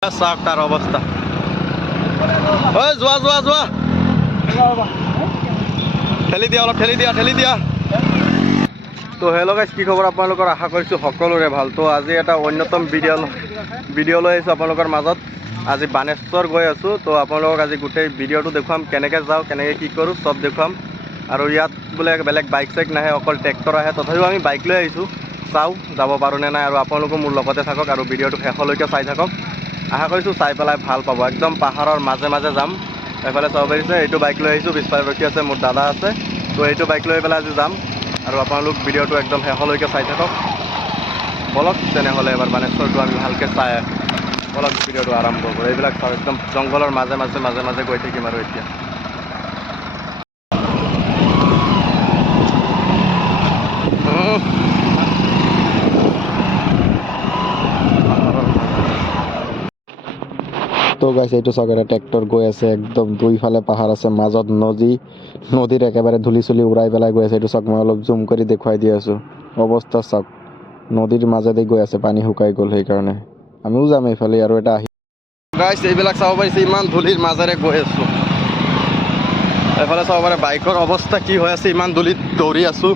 চাওক তাৰ অৱস্থা। ঐ যোৱা যোৱা যোৱা, ঠেলি দিয়া অলপ, ঠেলি দিয়া। তো হেল্ল' গাইজ, কি খবৰ আপোনালোকৰ? আশা কৰিছোঁ সকলোৰে ভাল। তো আজি এটা অন্যতম ভিডিঅ' লৈ আহিছোঁ আপোনালোকৰ মাজত। আজি বানেশ্বৰ গৈ আছোঁ। তো আপোনালোকক আজি গোটেই ভিডিঅ'টো দেখুৱাম, কেনেকৈ যাওঁ, কেনেকৈ কি কৰোঁ চব দেখুৱাম। আৰু ইয়াত বোলে বেলেগ বাইক চাইক নাহে, অকল ট্ৰেক্টৰ আহে। তথাপিও আমি বাইক লৈ আহিছোঁ, চাওঁ যাব পাৰোঁ নে নাই। আৰু আপোনালোকো মোৰ লগতে থাকক আৰু ভিডিঅ'টো শেষলৈকে চাই থাকক। আশা কৰিছোঁ চাই পেলাই ভাল পাব। একদম পাহাৰৰ মাজে মাজে যাম। এইফালে চাব পাৰিছে, এইটো বাইক লৈ আহিছোঁ, পিছফালে ৰখি আছে মোৰ দাদা আছে। তো এইটো বাইক লৈ পেলাই আজি যাম। আৰু আপোনালোক ভিডিঅ'টো একদম শেষলৈকে চাই থাকক। বলক তেনেহ'লে এবাৰ বানেশ্বৰটো আমি ভালকৈ চাই বলক ভিডিঅ'টো আৰম্ভ কৰোঁ। এইবিলাক চাওঁ, একদম জংঘলৰ মাজে মাজে গৈ থাকিম আৰু এতিয়া। তো গাইছে এইটো চাওক, এটা ট্ৰেক্টৰ গৈ আছে, একদম দুইফালে পাহাৰ আছে, মাজত নদীৰ একেবাৰে ধূলি চুলি উৰাই পেলাই গৈ আছে। এইটো চাওক, মই অলপ জুম কৰি দেখুৱাই দি আছোঁ। অৱস্থা চাওক, নদীৰ মাজেদি গৈ আছে, পানী শুকাই গ'ল, সেইকাৰণে আমিও যাম এইফালে। আৰু এটা আহি গাইছে, এইবিলাক চাব পাৰিছে, ইমান ধূলিৰ মাজেৰে গৈ আছোঁ। এইফালে চাব পাৰে বাইকৰ অৱস্থা কি হৈ আছে, ইমান ধূলিত দৌৰি আছোঁ।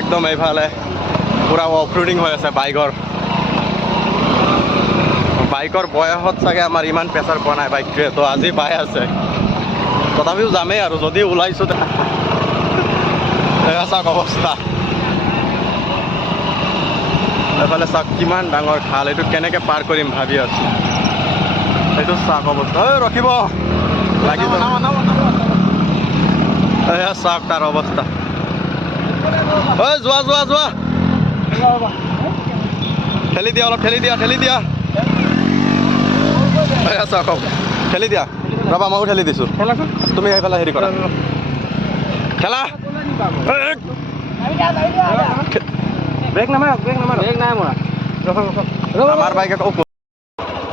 একদম এইফালে পুৰা অফ ৰোডিং হৈ আছে বাইকৰ বয়সত চাগে আমাৰ ইমান প্ৰেছাৰ পোৱা নাই বাইকটোৱে। তো আজি পাই আছে, তথাপিও যামেই আৰু যদি ওলাইছোঁ। চাওক অৱস্থা, এইফালে চাওক কিমান ডাঙৰ খাল, এইটো কেনেকৈ পাৰ কৰিম ভাবি আছোঁ। এইটো চাওক অৱস্থা, ৰখিব লাগিব। চাওক তাৰ অৱস্থা, যোৱা যোৱা যোৱা, ঠেলি দিয়া অলপ, ঠেলি দিয়া। চাওক ঠেলি দিয়া, ৰবা ময়ো ঠেলি দিছোঁ, তুমি সেইফালে হেৰি কৰা, খেলা। আমাৰ বাইক আকৌ।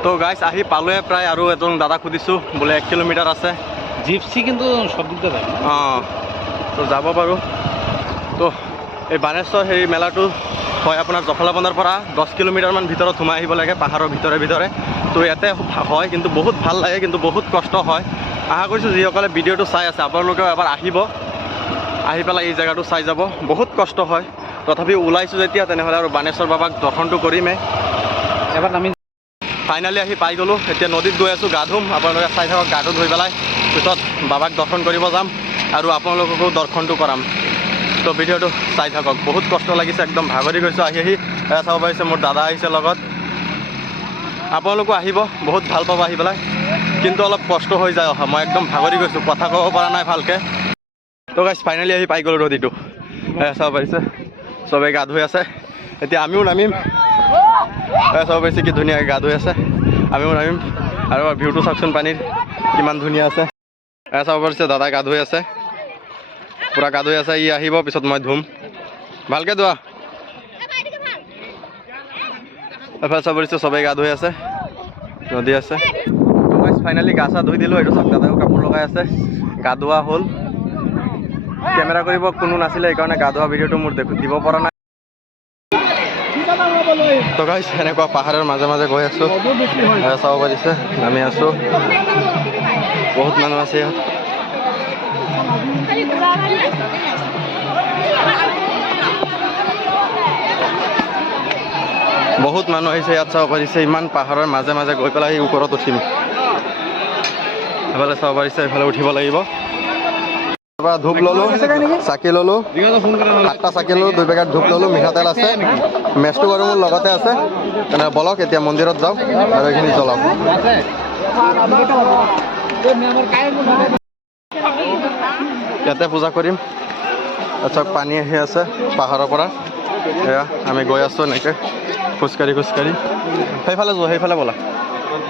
তো গাইছ আহি পালোৱে প্ৰায়, আৰু এজন দাদাক সুধিছোঁ, বোলে 1 কিলোমিটাৰ আছে। জিপচি কিন্তু সব দিকতে যায়। অঁ, তো যাব পাৰোঁ। তো এই বানেশ্বৰ সেই মেলাটো হয় আপোনাৰ জখলাবন্ধাৰ পৰা 10 কিলোমিটাৰমান ভিতৰত সোমাই আহিব লাগে, পাহাৰৰ ভিতৰে। তো ইয়াতে হয়, কিন্তু বহুত ভাল লাগে, কিন্তু বহুত কষ্ট হয়। আশা কৰিছোঁ যিসকলে ভিডিঅ'টো চাই আছে আপোনালোকেও এবাৰ আহি পেলাই এই জেগাটো চাই যাব। বহুত কষ্ট হয়, তথাপিও ওলাইছোঁ যেতিয়া, তেনেহ'লে আৰু বানেশ্বৰ বাবাক দৰ্শনটো কৰিমেই। এবাৰ নামি ফাইনেলি আহি পাই গ'লোঁ। এতিয়া নদীত গৈ আছোঁ, গা ধুম। আপোনালোকে চাই থাকক, গাটো ধুই পেলাই পিছত বাবাক দৰ্শন কৰিব যাম আৰু আপোনালোককো দৰ্শনটো কৰাম। তো ভিডিঅ'টো চাই থাকক। বহুত কষ্ট লাগিছে, একদম ভাগৰি গৈছোঁ আহি। চাব পাৰিছে মোৰ দাদা আহিছে লগত। আপোনালোকো আহিব, বহুত ভাল পাব আহি পেলাই, কিন্তু অলপ কষ্ট হৈ যায় অহা। মই একদম ভাগৰি গৈছোঁ, কথা ক'ব পৰা নাই ভালকৈ। তো গাইছ ফাইনেলি আহি পাই গ'লোঁ নদীটো। চাব পাৰিছে চবেই গা ধুই আছে। এতিয়া আমিও নামিম। চাব পাৰিছে কি ধুনীয়াকৈ গা ধুই আছে, আমিও নামিম। আৰু ভিউটো চাওকচোন, পানীৰ কিমান ধুনীয়া আছে। চাব পাৰিছে দাদা গা ধুই আছে, পূৰা গা ধুই আছে। ই আহিব, পিছত মই ধুম। ভালকৈ ধোৱা। এফালে চাব পাৰিছে চবেই গা ধুই আছে, নদী আছে। ফাইনেলি গা চা ধুই দিলোঁ। এইটো চাওক, দাদাও কাপোৰ লগাই আছে, গা ধোৱা হ'ল। কেমেৰা কৰিব কোনো নাছিলে, সেইকাৰণে গা ধোৱা ভিডিঅ'টো মোৰ দিব পৰা নাই। তো গাইছ এনেকুৱা পাহাৰৰ মাজে মাজে গৈ আছোঁ, চাব পাৰিছে নামি আছোঁ। বহুত মানুহ আছে ইয়াত। বহুত মানুহ আহিছে ইয়াত, চাব পাৰিছে। ইমান পাহাৰৰ মাজে মাজে গৈ পেলাই ওপৰত উঠিম। এইফালে চাব পাৰিছে, এইফালে উঠিব লাগিব। ধূপ ল'লোঁ, চাকি ল'লোঁ, 8টা চাকি ল'লোঁ, 2 পেকেট ধূপ ল'লোঁ, মিঠাতেল আছে, মেচটো বাৰু মোৰ লগতে আছে। তেনেহ'লে বলক এতিয়া মন্দিৰত যাওঁ আৰু এইখিনি জ্বলাওঁ। ইয়াতে পূজা কৰিম। আচ্ছা, পানী আহি আছে পাহাৰৰ পৰা। এয়া আমি গৈ আছোঁ এনেকৈ খোজকাঢ়ি। সেইফালে যোৱা, সেইফালে ব'লা।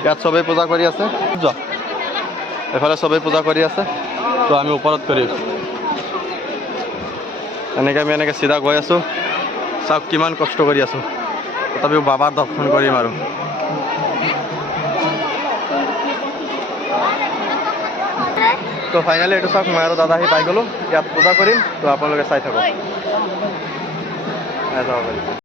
ইয়াত চবেই পূজা কৰি আছে, যোৱা। এইফালে চবেই পূজা কৰি আছে, তো আমি ওপৰত কৰি আছোঁ। আমি এনেকৈ চিধা গৈ আছোঁ। চাওক কিমান কষ্ট কৰি আছোঁ, তথাপিও বাবাৰ দৰ্শন কৰিম আৰু। তো ফাইনেলি এইটো চাওক মই আৰু দাদা আহি পাই গ'লোঁ ইয়াত পূজা কৰিম তো আপোনালোকে চাই থাকক যাব পাৰিম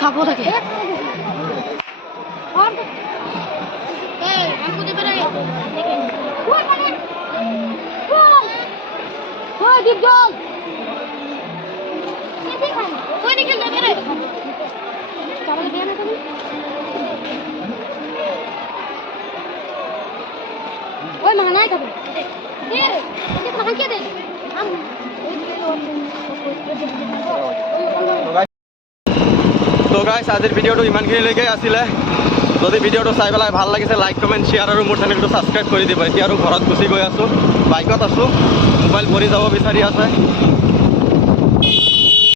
খাবো থাকে हमको दे रहे दीप जल कोई नहीं खेलता मेरे चावल दिया ना कभी ओए महंगा है कभी दे रे ये महंगा क्या दे हम তো গাইছ আজিৰ ভিডিঅ'টো ইমানখিনিলৈকে আছিলে যদি ভিডিঅ'টো চাই পেলাই ভাল লাগিছে লাইক কমেণ্ট শ্বেয়াৰ আৰু মোৰ চেনেলটো ছাবস্ক্ৰাইব কৰি দিব এতিয়া আৰু ঘৰত গুচি গৈ আছোঁ বাইকত আছোঁ মোবাইল পৰি যাব বিচাৰি আছে